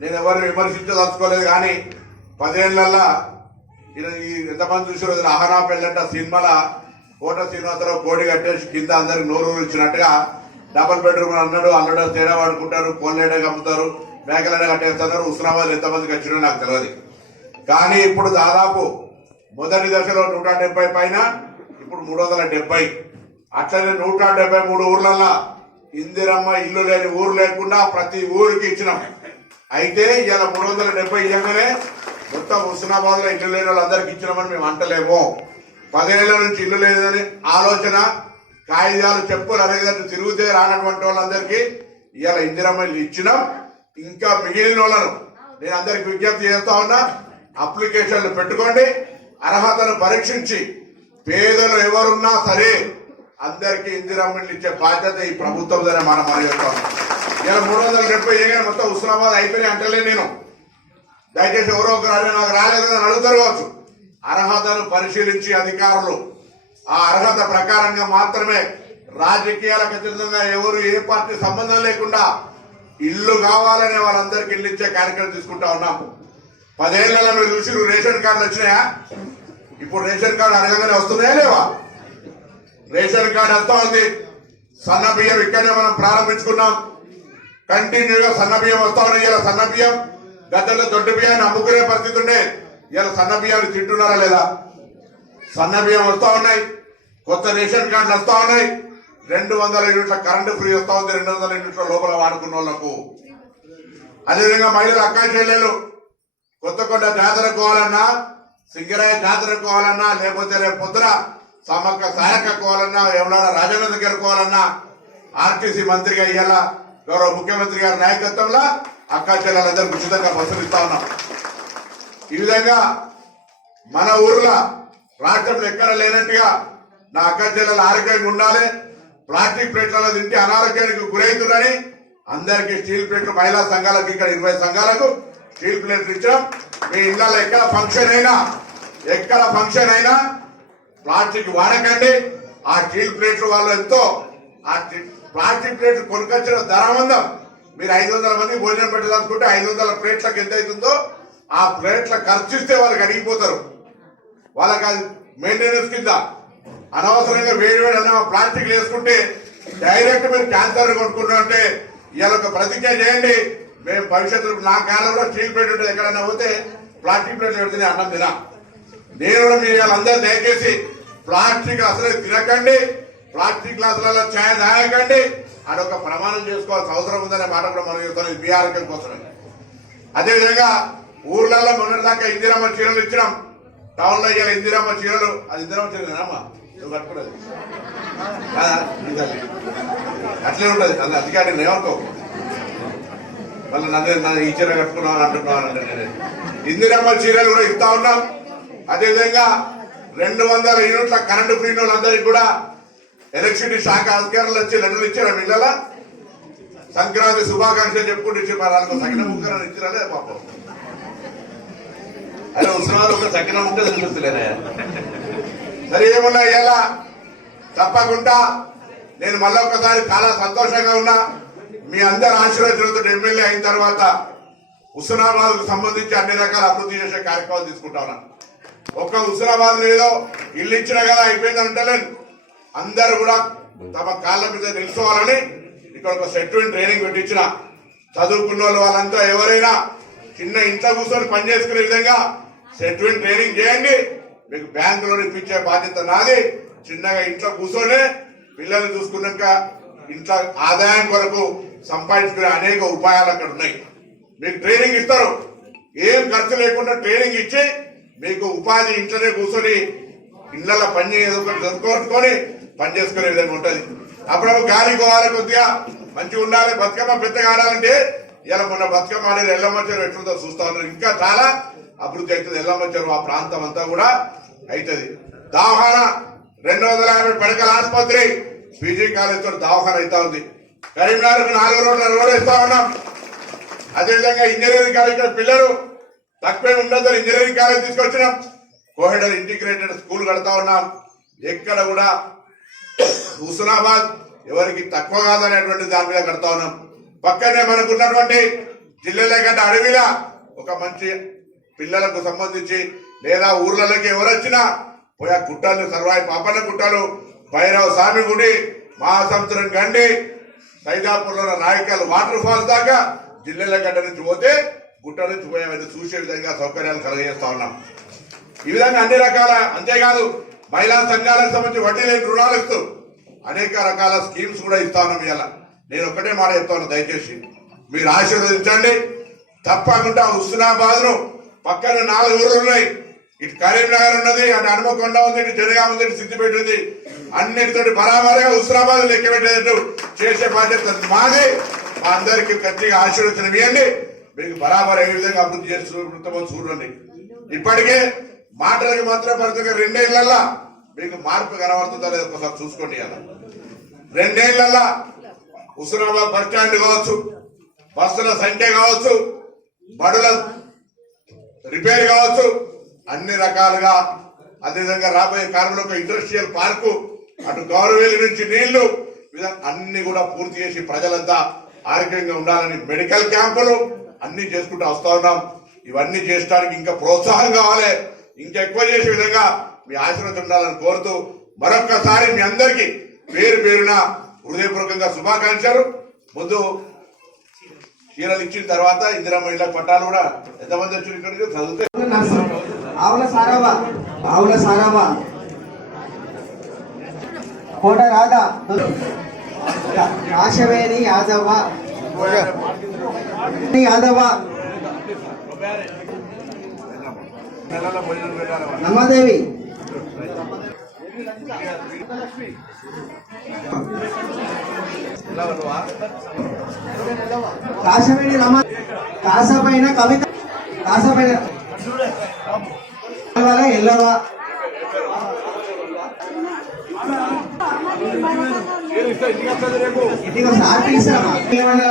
నేను ఎవరిని విమర్శించదలుచుకోలేదు, కానీ 10 ఏళ్లల్లా ఎంతమంది చూసారు అహనా పెళ్ళంట సినిమాల కోట శ్రీనివాసరావు కోడి కట్టేసి కింద అందరికి నోరు ఇచ్చినట్టుగా డబుల్ బెడ్రూమ్ అన్నాడు, అల్లుడు తేడా వాడుకుంటారు, కోళ్ళేడ అమ్ముతారు, మేకలేడ కట్టేస్తున్నారు. హుస్నాబాద్ ఎంతమందికి వచ్చినా నాకు తెలియదు. కానీ ఇప్పుడు దాదాపు మొదటి దశలో 170 పైన, ఇప్పుడు 370. అట్లనే 173 ఊర్లల్లో ఇందిరమ్మ ఇల్లు లేని ఊరు లేకుండా ప్రతి ఊరికి ఇచ్చినాం. అయితే ఇలా 370 ఇవ్వగానే మొత్తం హుస్నాబాద్ లో ఇల్లు లేని వాళ్ళందరికీ ఇచ్చినామని మేము అంటలేము. 10 ఏళ్ల నుంచి ఇల్లు లేదని ఆలోచన, కాగితాలు చెప్పులు అనేటట్టు తిరుగుతే రానటువంటి వాళ్ళందరికీ ఇలా ఇందిరమ్మ ఇల్లు ఇచ్చినాం. ఇంకా మిగిలిన వాళ్ళను నేను అందరికి విజ్ఞప్తి చేస్తా ఉన్నా, అప్లికేషన్లు పెట్టుకోండి. అర్హతను పరీక్షించి పేదలు ఎవరున్నా సరే అందరికీ ఇందిరమ్మ ఇల్లు ఇచ్చే బాధ్యత ఈ ప్రభుత్వం ద్వారా మనం చెప్తాం. ఇలా 370 మొత్తం హుస్నాబాద్ అయిపోయినాయి అంటలే నేను. దయచేసి ఎవరో ఒకరు నాకు రాలేదని అడుగుతారు కావచ్చు. అర్హతను పరిశీలించి అధికారులు ఆ అర్హత ప్రకారంగా మాత్రమే రాజకీయాలకు అతీతంగా ఎవరు ఏ పార్టీ సంబంధం లేకుండా ఇల్లు కావాలనే వాళ్ళందరికీ ఇల్లు ఇచ్చే కార్యక్రమం తీసుకుంటా ఉన్నాం. 10 ఏళ్లలో మీరు చూసి రేషన్ కార్డులు వచ్చినాయా? ఇప్పుడు రేషన్ కార్డు అడగగానే వస్తున్నాయా లేవా? రేషన్ కార్డు వస్తా ఉంది. సన్న బియ్యం ఇక్కడనే మనం ప్రారంభించుకున్నాం. కంటిన్యూగా సన్న బియ్యం వస్తా ఉన్నాయి. ఇలా సన్న బియ్యం గతంలో దొడ్డు బియ్యాన్ని అమ్ముకునే పరిస్థితి ఉండే, ఇలా సన్న బియ్యాన్ని తింటున్నారా లేదా? సన్న బియ్యం వస్తా ఉన్నాయి. కొత్త రేషన్ కార్డులు వస్తా ఉన్నాయి. 200 యూనిట్ల కరెంటు ఫ్రీ వస్తా ఉంది 200 యూనిట్ల లోపల వాడుకున్న వాళ్లకు. అదేవిధంగా మహిళలు అక్కా చెల్లెలు కొత్తకొండ జాతరకు పోవాలన్నా, సింగరాయ జాతరకు పోవాలన్నా, లేకపోతే రేపు పొద్దున సమ్మక్క సాయక్క పోవాలన్నా, ఎవరైనా రాజన్న దగ్గరకు పోవాలన్నా ఆర్టీసీ మంత్రిగా ఇయ్యాల గౌరవ ముఖ్యమంత్రి గారి నాయకత్వంలో అక్కా చెల్లెలందరికీ ఉచితంగా బస్సులు ఇస్తా ఉన్నాం. ఈ విధంగా మన ఊర్లో రాష్ట్రంలో ఎక్కడ లేనట్టుగా నా అక్కా చెల్లెలు ఆరోగ్యంగా ఉండాలి. ప్లాస్టిక్ ప్లేట్లలో తింటే అనారోగ్యానికి గురవుతుందని అందరికీ స్టీల్ ప్లేట్లు, మహిళా సంఘాలకు ఇక్కడ 20 సంఘాలకు స్టీల్ ప్లేట్లు ఇచ్చాం. మీ ఇళ్లలో ఎక్కడ ఫంక్షన్ అయినా ప్లాస్టిక్ వాడకండి. ఆ స్టీల్ ప్లేట్లు వాళ్ళు ఎంతో ఆ ప్లాస్టిక్ ప్లేట్లు కొనుకొచ్చిన ధరవందం. మీరు 500 మంది భోజనం పెట్టదలుచుకుంటే 500 ప్లేట్లకు ఎంత అవుతుందో ఆ ప్లేట్ల ఖర్చు ఇస్తే వాళ్ళకి అడిగిపోతారు. వాళ్ళకి అది మెయింటెనెన్స్ కింద అనవసరంగా వేడి అన్న ప్లాస్టిక్ వేసుకుంటే డైరెక్ట్ మీరు క్యాన్సర్ కొనుక్కుంటుంటే ఇవాళ ఒక ప్రతిజ్ఞ చేయండి. మేము భవిష్యత్తులో నా కాలంలో స్టీల్ ప్లేట్ ఉంటుంది, ఎక్కడన్నా పోతే ప్లాస్టిక్ ప్లేట్లు పెడితే అన్నం తినా. నేను కూడా మీరు వాళ్ళందరూ దయచేసి ప్లాస్టిక్ అసలే తినకండి, ప్లాస్టిక్ గ్లాసులలో ఛాయ్ తాగకండి. అదొక ప్రమాణం చేసుకోవాల్సిన అవసరం ఉందనే మాట కూడా మనం చెప్తాం మీ ఆరోగ్యం కోసమే. అదేవిధంగా ఊర్లలో మొన్నటిదాకా ఇందిరమ్మ చీరలు ఇచ్చినాం. టౌన్ లో ఇవాళ ఇందిరమ్మ చీరలు, అది ఇందిరమ్మ చీరలేనమ్మా నువ్వు కట్టుకున్నది అట్లే ఉంటది. నన్ను అధికారిని ఏమనుకో, మళ్ళీ నన్ను ఈ చీర కట్టుకున్నాను అంటున్నాను. ఇందిరమ్మ చీరలు కూడా ఇస్తా ఉన్నాం. అదేవిధంగా 200 యూనిట్ల కరెంటు ఫ్రీ వాళ్ళందరికీ కూడా ఎలక్ట్రిసిటీ శాఖ అధికారులు వచ్చి లెటర్లు ఇచ్చారు. మిల్లల సంక్రాంతి శుభాకాంక్షలు చెప్పుకుంటూ ఇచ్చి వాళ్ళకు సగిన ముక్కలను ఇచ్చిరాలే పాపం. అదే ఉత్సవాలు ఒక సగిన ముక్క తెలుస్తలేనా? సరే ఏమన్నా ఇవాళ తప్పకుండా నేను మళ్ళీ ఒకసారి చాలా సంతోషంగా ఉన్నా. మీ అందరి ఆశీర్వచనంతో ఎమ్మెల్యే అయిన తర్వాత హుస్నాబాద్ కు సంబంధించి అన్ని రకాల అభివృద్ధి చేసే కార్యక్రమాలు తీసుకుంటా ఉన్నా. ఒక్క హుస్నాబాద్ ఏదో ఇల్లు ఇచ్చినా కదా అయిపోయింది అంటలేను. అందరూ కూడా తమ కాళ్ళ మీద నిలుచోవాలని ఇక్కడ ఒక సెట్మెంట్ ట్రైనింగ్ పెట్టించిన చదువుకున్న వాళ్ళంతా ఎవరైనా చిన్న ఇంట్లో కూర్చొని పనిచేసుకునే విధంగా సెట్మెంట్ ట్రైనింగ్ చేయండి. మీకు బ్యాంకులో ఇప్పించే బాధ్యత నాది. చిన్నగా ఇంట్లో కూర్చొని పిల్లల్ని చూసుకున్నాక ఇంట్లో ఆదాయం కొరకు సంపాదించుకునే అనేక ఉపాయాలు అక్కడ ఉన్నాయి. మీకు ట్రైనింగ్ ఇస్తారు. ఏం ఖర్చు లేకుండా ట్రైనింగ్ ఇచ్చి మీకు ఉపాధి ఇంట్లోనే కూర్చొని ఇళ్లలో పని చదువుకొని పని చేసుకునే విధంగా ఉంటది. అప్పుడప్పుడు గాలి గోవాలి కొద్దిగా మంచిగా ఉండాలి. బతుకమ్మ పెద్దగా ఆడాలంటే ఇలా మొన్న బతుకమ్మ ఆడేది ఎల్లమ్మచ్చారు ఎట్లుందో చూస్తా ఉన్నారు. ఇంకా చాలా అభివృద్ధి అవుతుంది. ఎల్లమ్మచ్చారు ఆ ప్రాంతం అంతా కూడా అవుతుంది. దవాఖానా 250 పడకల ఆసుపత్రి, పీజీ కాలేజ్ తో దవాఖానా అవుతా ఉంది. కరీంనగర్ 4 రోడ్లు ఇస్తా ఉన్నాం. అదేవిధంగా ఇంజనీరింగ్ కాలేజ్ పిల్లలు తక్కువే ఉండదు, ఇంజనీరింగ్ కాలేజ్ తీసుకొచ్చినాం. కోహెడల్ ఇంటిగ్రేటెడ్ స్కూల్ కడతా ఉన్నాం. ఎక్కడ కూడా హుస్నాబాద్ ఎవరికి తక్కువ కాదనేటువంటి దాని మీద కడతా ఉన్నాం. పక్కనే మనకున్నటువంటి జిల్లాలగడ్డ అడవిలా ఒక మంచి పిల్లలకు సంబంధించి లేదా ఊర్లలోకి ఎవరొచ్చినా పోయా గుట్టలు సర్వాయి పాపన్న గుట్టలు, భైరవ స్వామి గుడి, మహాసముద్రం గండి, సైదాపూర్లో నాయకల్ వాటర్ ఫాల్స్ దాకా జిల్లాలగడ్డ నుంచి పోతే గుట్ట నుంచి పోయేవన్నీ చూసే విధంగా సౌకర్యాలు కలగజేస్తా ఉన్నాం. ఈ విధంగా అన్ని రకాల, అంతేకాదు మహిళా సంఘాలకు సంబంధించి వడ్డీ లేని రుణాలు ఇస్తూ అనేక రకాల స్కీమ్స్ కూడా ఇస్తా ఉన్నాం. ఇలా నేను ఒక్కటే మాట చెప్తాను, దయచేసి మీరు ఆశీర్వదించండి. తప్పకుండా హుస్నాబాద్ ను పక్కన 4 ఊర్లు ఉన్నాయి. ఇటు కరీంనగర్ ఉన్నది, అటు హనుమకొండ ఉంది, ఇటు జనగాం ఉంది, ఇటు సిద్దిపేట ఉంది. అన్నిటితోటి బరాబరుగా హుస్నాబాద్ లెక్క పెట్టేటట్టు చేసే బాధ్యత మాది. మా అందరికీ గట్టిగా ఆశీర్వచనం ఇవ్వండి. మీకు బరాబర్ ఏ విధంగా అభివృద్ధి చేస్తున్న చూడండి. ఇప్పటికే మాటలకి మాత్రం పడుతుంది. 2 ఏళ్లల్లా మీకు మార్పు కనబడుతుందా లేదా ఒకసారి చూసుకోండి. అలా 2 ఏళ్లల్లా హుస్నాబాద్ బస్ స్టాండ్ కావచ్చు, బస్సుల సంఖ్య కావచ్చు, బడుల రిపేర్ కావచ్చు, అన్ని రకాలుగా, అదేవిధంగా రాబోయే కాలంలో ఒక ఇండస్ట్రియల్ పార్కు, అటు గౌరవేలి నుంచి నీళ్లు, అన్ని కూడా పూర్తి చేసి ప్రజలంతా ఆరోగ్యంగా ఉండాలని మెడికల్ క్యాంపులు అన్ని చేసుకుంటూ వస్తా ఉన్నాం. ఇవన్నీ చేయడానికి ఇంకా ప్రోత్సాహం కావాలి, ఇంకా ఎక్కువ చేసే విధంగా మీ ఆశీర్వాదం ఉండాలని కోరుతూ మరొక్కసారి మీ అందరికీ పేరు పేరున హృదయపూర్వకంగా శుభాకాంక్షలు. ముందు చీరలు ఇచ్చిన తర్వాత ఇందిరమ్మ ఇళ్ళ పట్టాలు కూడా ఎంతమంది వచ్చి ఇక్కడికి చదివితే ఆవుల సారావా కోట రాధా ఆశవేణి యాదవ నమ్మదేవి కాశవేణి రమ కాసపైన కవిత కాసపైన ఎల్లవా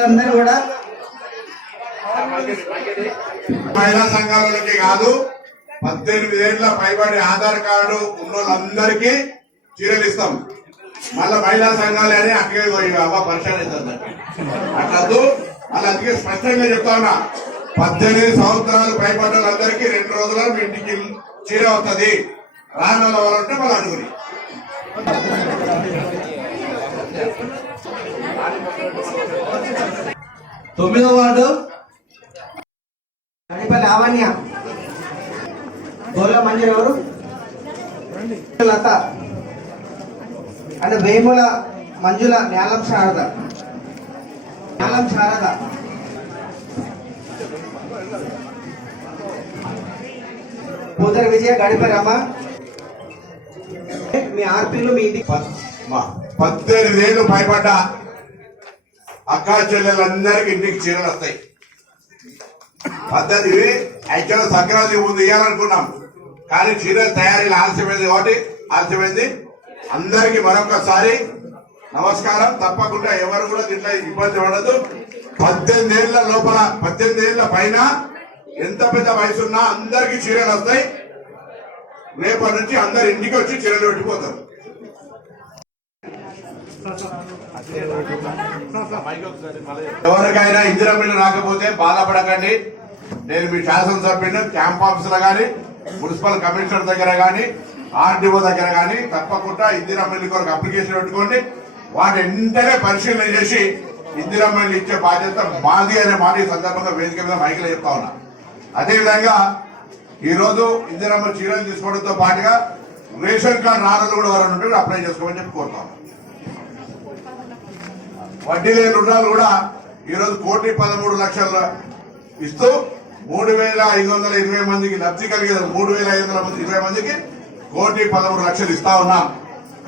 అందరూ కూడా మహిళా సంఘాలకి కాదు, 18 ఏళ్ల పైబడి ఆధార్ కార్డు ఉన్న వాళ్ళందరికీ చీరలు ఇస్తాం. మళ్ళా మహిళా సంఘాలు అని అక్కడే పరిచయం ఇస్తుంది. అట్లద్దు, అలా అందుకే స్పష్టంగా చెప్తా ఉన్నా, 18 సంవత్సరాలు పైబడ్డ వాళ్ళందరికీ 2 రోజుల్లో మీ ఇంటికి చీర వస్తుంది. రాని వాళ్ళంటే వాళ్ళు అడుగుని. 9వ వార్డు గడిపల్లి లావణ్య, గోళ్ళ మంజరి ఎవరు, లత అంటే వేముల మంజుల, న్యాలం శారద, పూదర విజయ, గడిపల్లి రమ. మీ ఆర్పీలు మీ ఇంటికి 18 ఏళ్ళు పైబడ్డ అక్కా చెల్లెలందరికీ ఇంటికి చీరలు వస్తాయి. పద్ధతి యాక్చువల్గా సంక్రాంతి ముందు ఇవ్వాలనుకున్నాం, కానీ చీరలు తయారీలు ఆలస్యమైంది కాబట్టి ఆలస్యమైంది. అందరికీ మరొకసారి నమస్కారం. తప్పకుండా ఎవరు కూడా దీంట్లో ఇబ్బంది పడదు. 18 ఏళ్ల లోపల, 18 ఏళ్ల పైన ఎంత పెద్ద వయసున్నా అందరికీ చీరలు వస్తాయి. రేపటి నుంచి అందరు ఇంటికి వచ్చి చీరలు పెట్టిపోతారు. ఎవరికైనా ఇందిరమ్మ రాకపోతే బాధపడకండి. నేను మీ శాసనసభ్యుని క్యాంప్ ఆఫీసులో కానీ, మున్సిపల్ కమిషనర్ దగ్గర కానీ, ఆర్డీఓ దగ్గర కానీ తప్పకుండా ఇందిరమ్మ కొరకు అప్లికేషన్ పెట్టుకోండి. వాటి వెంటనే పరిశీలన చేసి ఇందిరమ్మ ఇచ్చే బాధ్యత మాది అనే మాట ఈ సందర్భంగా వేదిక మీద మైకిలో చెప్తా ఉన్నా. అదేవిధంగా ఈ రోజు ఇందిరమ్మ చీరలు తీసుకోవడంతో పాటుగా రేషన్ కార్డు రాళ్ళు కూడా ఎవరైనా ఉంటే అప్లై చేసుకోమని చెప్పి కోరుతాం. వడ్డీ లేని రుణాలు కూడా ఈరోజు 1,13,00,000 ఇస్తూ 3,520 మందికి లబ్ధి కలిగేది. 3,520 మందికి 1,13,00,000 ఇస్తా ఉన్నాం.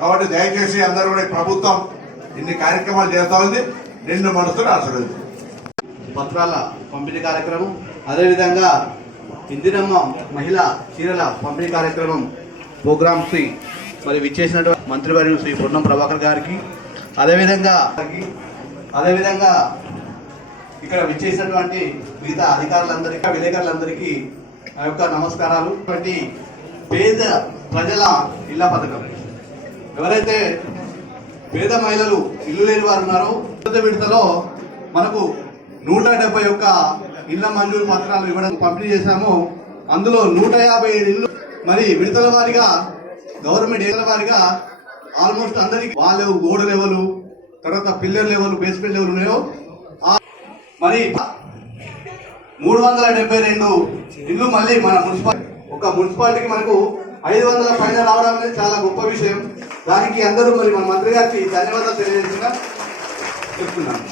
కాబట్టి దయచేసి అందరూ కూడా ప్రభుత్వం ఇన్ని కార్యక్రమాలు చేస్తా ఉంది. నిండు మనసుతో ఆశీర్వదించండి. పత్రాల పంపిణీ కార్యక్రమం, అదేవిధంగా ఇందిరమ్మ మహిళా చీరల పంపిణీ కార్యక్రమం ప్రోగ్రామ్స్ మరి విచ్చేసినటువంటి మంత్రివర్యులు శ్రీ పొన్నం ప్రభాకర్ గారికి, అదేవిధంగా ఇక్కడ విచ్చేసినటువంటి మిగతా అధికారులందరికీ, విలేకరులందరికీ ఆ యొక్క నమస్కారాలు. పేద ప్రజల ఇళ్ల పథకం ఎవరైతే పేద మహిళలు ఇల్లు లేని వారు ఉన్నారు. మొదటి విడతలో మనకు 171 ఇళ్ల మంజూరు పత్రాలు ఇవ్వడం పంపిణీ చేశాము. అందులో 157 ఇల్లు మరి విడతల వారిగా గవర్నమెంట్ ఏళ్ళ వారిగా ఆల్మోస్ట్ అందరికి వాళ్ళు గోడ లెవెల్, తర్వాత పిల్లర్ లెవెల్, బేస్మెంట్ లెవెల్ ఉన్నాయో మరి 372 ఇల్లు మళ్ళీ మన మున్సిపాలిటీకి మనకు 500 పైన రావడం అనేది చాలా గొప్ప విషయం. దానికి అందరూ మరి మన మంత్రి గారికి ధన్యవాదాలు తెలియజేస్తున్నా చెప్తున్నాను.